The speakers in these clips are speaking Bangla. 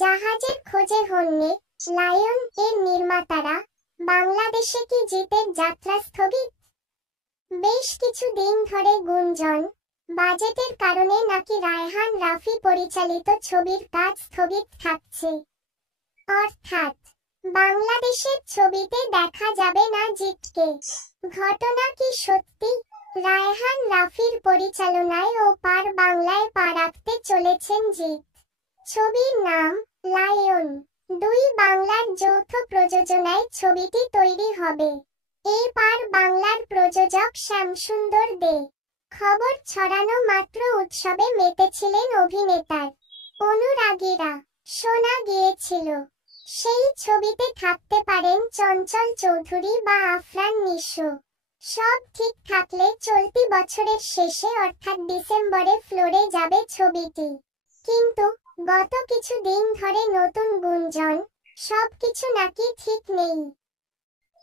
জাহাজের খোঁজে হন্যে লায়ন এর নির্মাতারা বাংলাদেশে কি জিতের যাত্রা স্থগিত? বেশ কিছুদিন ধরে গুঞ্জন বাজেটের কারণে নাকি রায়হান রাফি পরিচালিত ছবির কাজ স্থগিত থাকছে। অর্থাৎ বাংলাদেশের ছবিতে দেখা যাবে না জিতকে। ঘটনা কি সত্যি? রায়হান রাফির পরিচালনায় ও পার বাংলায় পা রাখতে চলেছেন জিত। ছবির নাম লায়ন। দুই বাংলার যৌথ প্রযোজনায় ছবিটি তৈরি হবে। এই পার বাংলার প্রযোজক শ্যামসুন্দর দে। খবর ছড়ানো মাত্র উৎসবে মেতেছিলেন অভিনেতার অনুরাগীরা। শোনা গিয়েছিল সেই ছবিতে থাকতে পারেন চঞ্চল চৌধুরী বা আফরান নিশো। সব ঠিক থাকলে চলতি বছরের শেষে অর্থাৎ ডিসেম্বরে ফ্লোরে যাবে ছবিটি। কিন্তু গত কিছুদিন ধরে নতুন গুঞ্জন সবকিছু নাকি ঠিক নেই।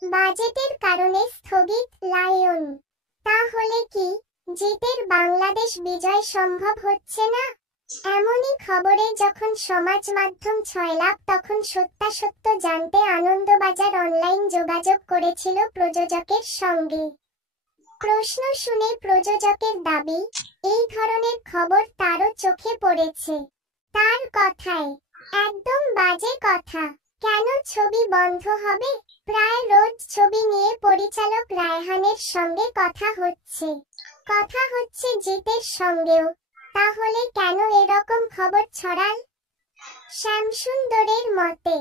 বাজেটের কারণে স্থগিত লায়ন। তাহলে কি জিতের বাংলাদেশ বিজয় সম্ভব হচ্ছে না? এমনই খবরে যখন সমাজ মাধ্যম ছয়লাভ তখন সত্যাসত্য জানতে আনন্দবাজার অনলাইন যোগাযোগ করেছিল প্রযোজকের সঙ্গে। প্রশ্ন শুনে প্রযোজকের দাবি, এই ধরনের খবর তারও চোখে পড়েছে। তার কথায়, একদম বাজে কথা। কেন ছবি বন্ধ হবে? প্রায় রোজ ছবি নিয়ে পরিচালক রায়হানের সঙ্গে কথা হচ্ছে জিতের সঙ্গেও। তাহলে কেন এরকম খবর ছড়াল? শ্যামসুন্দরের মতে,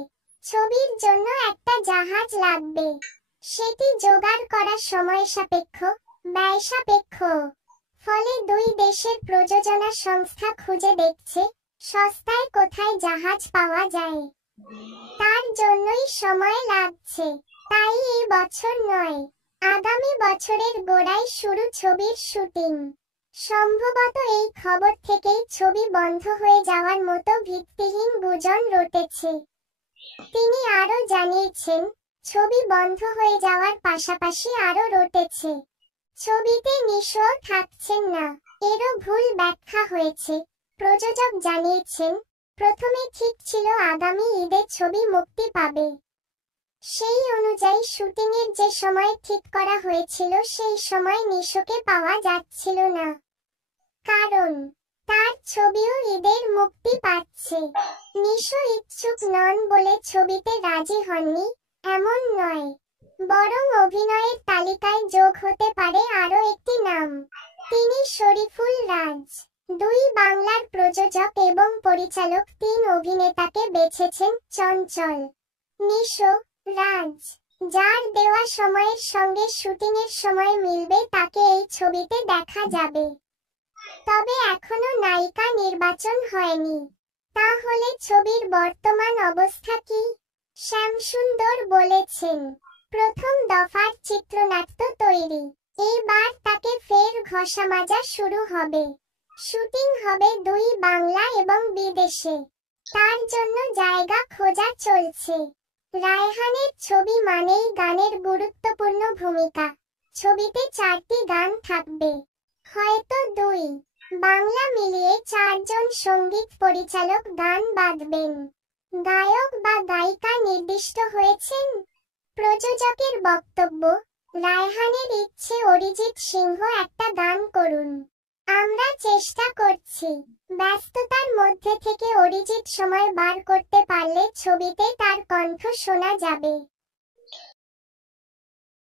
ছবির জন্য একটা জাহাজ লাগবে। সেটি জোগাড় করা সময় সাপেক্ষ, ব্যয় সাপেক্ষ। ফলে দুই দেশের প্রযোজনা সংস্থা খুঁজে দেখছে সস্তায় কোথায় জাহাজ পাওয়া যায়। তার জন্যই সময় লাগছে। তাই এই বছর নয়, আগামী বছরের গোড়ায় শুরু ছবির শুটিং। সম্ভবত এই খবর থেকেই ছবি বন্ধ হয়ে যাওয়ার মতো ভিত্তিহীন গুঞ্জন রটেছে। তিনি আরও জানিয়েছেন, ছবি বন্ধ হয়ে যাওয়ার পাশাপাশি আরও রটেছে ছবিতে নিশো থাকছেন না। এরও ভুল ব্যাখ্যা হয়েছে। প্রযোজক জানিয়েছেন, প্রথমে ঠিক ছিল আগামী ঈদে ছবি মুক্তি পাবে। সেই অনুযায়ী শুটিংয়ের যে সময় ঠিক করা হয়েছিল সেই সময় নিশোকে পাওয়া যাচ্ছিল না। কারণ তার ছবিও ঈদের মুক্তি পাচ্ছে। নিশো ইচ্ছুক নন বলে ছবিতে রাজি হননি এমন নয়, বরং অভিনয়ের তালিকায় যোগ হতে পারে আরও একটি নাম। তিনি শরীফুল রাজ। দুই বাংলার প্রযোজক এবং পরিচালক তিন অভিনেতাকে বেছেছেন চঞ্চল, নিশো, রাজ। যার দেওয়া সময়ের সঙ্গে শুটিংয়ের সময় মিলবে তাকে এই ছবিতে দেখা যাবে। তবে এখনো নায়িকা নির্বাচন হয়নি। তাহলে ছবির বর্তমান অবস্থা কি? শ্যামসুন্দর বলেছেন, প্রথম দফার চিত্রনাট্য তৈরি। এইবার তাকে ফের ঘষামাজা শুরু হবে। শুটিং হবে দুই বাংলা এবং বিদেশে। তার জন্য জায়গা খোঁজা চলছে। রায়হানের ছবি মানেই গানের গুরুত্বপূর্ণ ভূমিকা। ছবিতে 4টি গান থাকবে, হয়তো 2 বাংলা মিলিয়ে 4 জন সঙ্গীত পরিচালক গান বাঁধবেন। গায়ক বা গায়িকা নির্দিষ্ট হয়েছেন। প্রযোজকের বক্তব্য, রায়হানের ইচ্ছে অরিজিৎ সিংহ একটা গান করুন। আমরা চেষ্টা করছি। ব্যস্ততার মধ্যে থেকে অরিজিৎ সময় বার করতে পারলে ছবিতে তার কণ্ঠ শোনা যাবে।